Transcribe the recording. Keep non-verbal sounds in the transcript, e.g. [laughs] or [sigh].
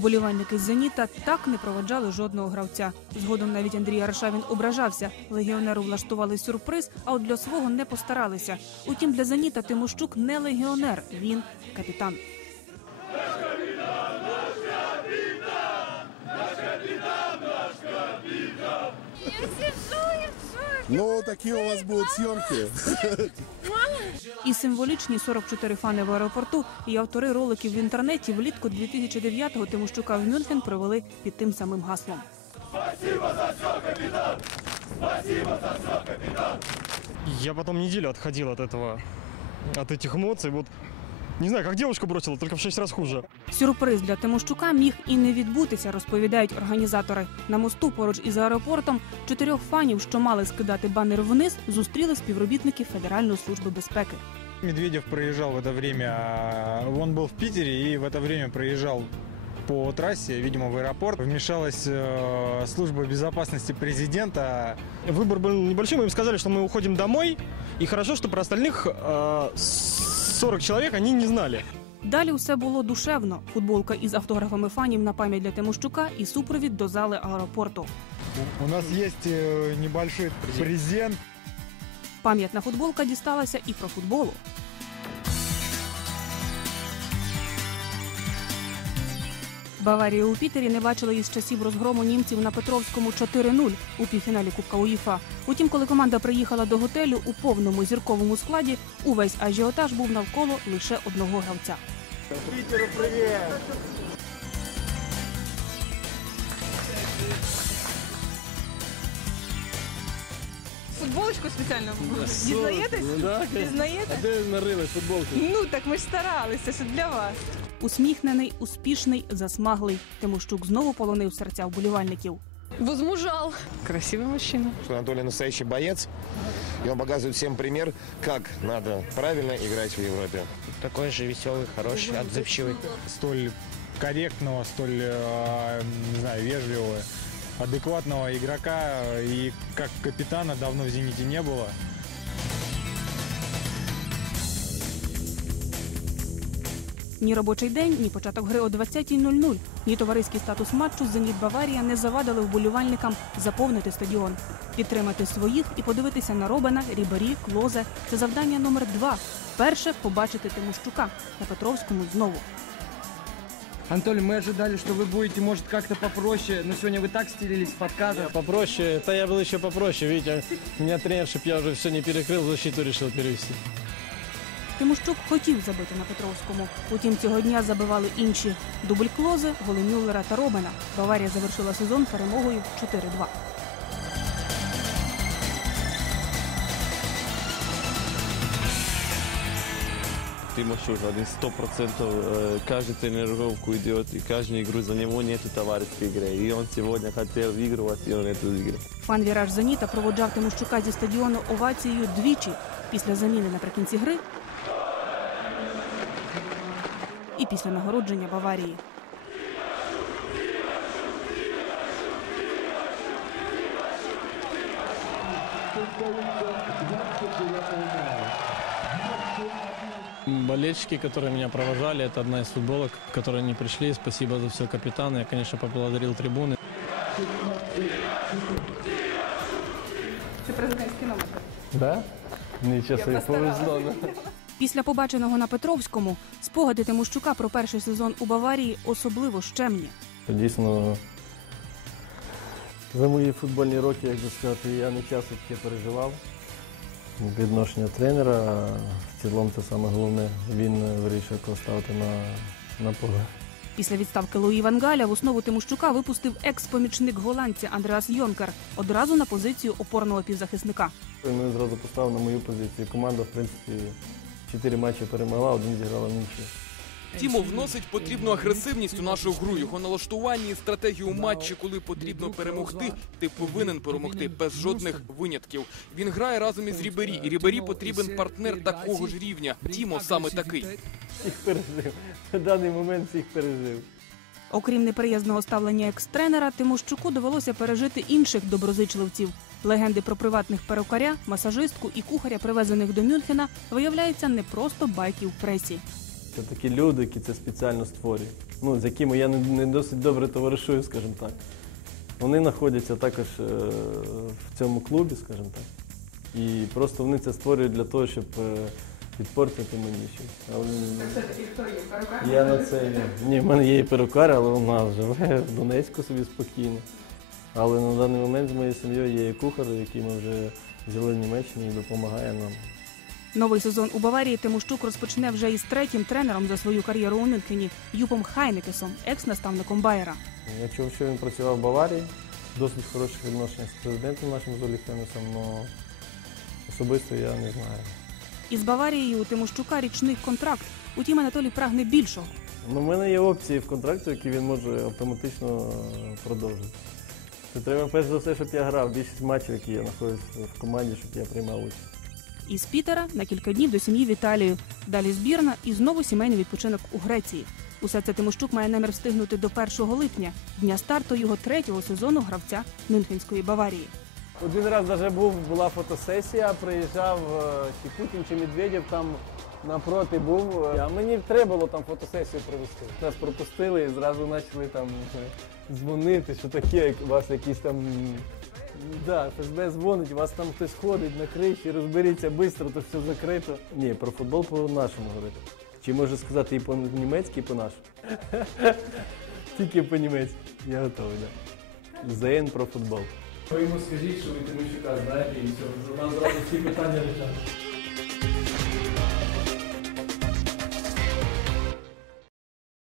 Вболівальники Зеніта так не проведжали жодного гравця. Згодом навіть Андрій Аршавін ображався. Легіонеру влаштували сюрприз, а от для свого не постаралися. Утім, для Зеніта Тимощук не легіонер, він капітан. Ну, такие у вас будут съемки. І символічні 44 фани в аеропорту і автори роликів в інтернеті влітку 2009-го Тимощука в Мюнхен провели під тим самим гаслом. Я потом неделю отходил от этого, от этих эмоций. Вот не знаю, как девушку бросила, только в шесть раз хуже. Сюрприз для Тимощука міг і не відбутися, розповідають організатори. На мосту поруч із аеропортом чотирьох фанів, що мали скидати банер вниз, зустріли співробітники Федеральної служби безпеки. Медведев проезжал в это время, он был в Питере и в это время проезжал по трассе, видимо, в аэропорт. Вмешалась э, служба безопасности президента. Выбор был небольшой, мы им сказали, что мы уходим домой. И хорошо, что про остальных э, 40 человек они не знали. Далі все було душевно. Футболка із автографами фанів на пам'ять для Тимощука і супровід до зали аеропорту. У нас є э, небольшой презент. Пам'ятна футболка дісталася і про футболу. Баварію у Пітері не бачили із часів розгрому німців на Петровському 4-0 у півфіналі Кубка УЄФА. Утім, коли команда приїхала до готелю у повному зірковому складі, увесь ажіотаж був навколо лише одного гравця. Футболочку спеціально дізнаєтесь? Дізнаєте? Де нарили футболку? Ну так ми ж старалися, що для вас. Усміхнений, успішний, засмаглий. Тимощук знову полонив серця вболівальників. Возмужал. Красивий мужчина. что Анатолий настоящий боец, и он показывает всем пример, как надо правильно играть в Европе. Такой же веселый, хороший, отзывчивый. Столь корректного, столь, э, не знаю, вежливого, Адекватного игрока и как капитана давно в «Зените» не было. Ні робочий день, ні початок гри о 20.00, ні товариський статус матчу Зеніт Баварія не завадили вболівальникам заповнити стадіон, підтримати своїх і подивитися на Робена, Рібері, Клозе. Це завдання номер два. Перше побачити Тимощука на Петровському знову. Анатолий, мы ожидали, что вы будете, может, как-то попроще, но сегодня вы так стелились в подкатах. Попроще, это я был еще попроще, видите, меня тренер, чтоб я уже все не перекрыл, защиту решил перевести. Тимощук хотів забити на Петровському. Утім, цього дня забивали інші дубль Клозе, голи Мюллера та Робена. Баварія завершила сезон перемогою 4-2. Тимошук, один сто процентов э, каждую тренировку идет, и каждую игру за него нет товарищеской игры. И он сегодня хотел выигрывать, и он эту игру. Фан Віраж Зеніта проводжав Тимощука зі стадіону овацією двічі після заміни наприкінці гри і після нагородження Баварії. Болельщики, которые меня провожали, это одна из футболок, которые не пришли. Спасибо за все капитана. Я, конечно, поблагодарил трибуны. Це президентський номер. Да? Ничего себе, повезло. Да? Після побаченого на Петровському спогади Тимощука про перший сезон у Баварії особливо щемні. Дійсно, за мої футбольні роки, як би сказати, я не часто таке переживав. Відношення тренера, в цілому це саме головне, він вирішив поставити на, на поле. Після відставки Луї Вангаля в основу Тимощука випустив екс-помічник голландця Андреас Йонкер одразу на позицію опорного півзахисника. Він зразу поставив на мою позицію. Команда, в принципі, чотири матчі перемогла, один зіграла в нічі. Тімо вносить потрібну агресивність у нашу гру. Його налаштування і стратегію матчі, коли потрібно перемогти, ти повинен перемогти без жодних винятків. Він грає разом із Рібері, і Рібері потрібен партнер такого ж рівня. Тімо саме такий. Всіх пережив. На даний момент всіх пережив. Окрім неприязного ставлення екс-тренера, Тимощуку довелося пережити інших доброзичливців. Легенди про приватних перукаря, масажистку і кухаря, привезених до Мюнхена, виявляються не просто байки в пресі. Це такі люди, які це спеціально створюють. Ну, з якими я не, досить добре товаришую, скажімо так. Вони знаходяться також е, в цьому клубі, скажімо так. І просто вони це створюють для того, щоб е, підпортити мені щось. Але я на це. Ні, в мене є і перукар, але вона живе в [laughs] Донецьку собі спокійно. Але на даний момент з моєю сім'єю є і кухар, який ми вже взяли в Німеччині і допомагає нам. Новий сезон у Баварії Тимощук розпочне вже із третім тренером за свою кар'єру у Мюнхені Юпом Хайнекесом, екс-наставником Байера. Я чув, що він працював в Баварії, досить хороших відношень з президентом нашим Золі Хенесом, але особисто я не знаю. Із Баварією у Тимощука річний контракт. Утім, Анатолій прагне більшого. Ну, в мене є опції в контракті, які він може автоматично е, продовжити. Це треба перш за все, щоб я грав більшість матчів, які я знаходжусь в команді, щоб я приймав участь. Із Пітера на кілька днів до сім'ї в Італію. Далі збірна і знову сімейний відпочинок у Греції. Усе це Тимощук має намір встигнути до 1 липня, дня старту його третього сезону гравця Мюнхенської Баварії. Один раз навіть був, була фотосесія, приїжджав е, чи Путін, чи Медведєв там напроти був. А мені треба було там фотосесію провести. Нас пропустили і зразу почали там е, дзвонити, що таке, у вас якісь там. Да, ФСБ дзвонить, у вас там хтось ходить на криші, розберіться швидко, то все закрито. Ні, про футбол по-нашому говорити. Чи можу сказати і по-німецьки, і по-нашому. [laughs] Тільки по-німецьки. Я готовий. Да. ЗН про футбол. Ви йому скажіть, що ви Тимощука знаєте, і все, нас зразу всі питання рішать.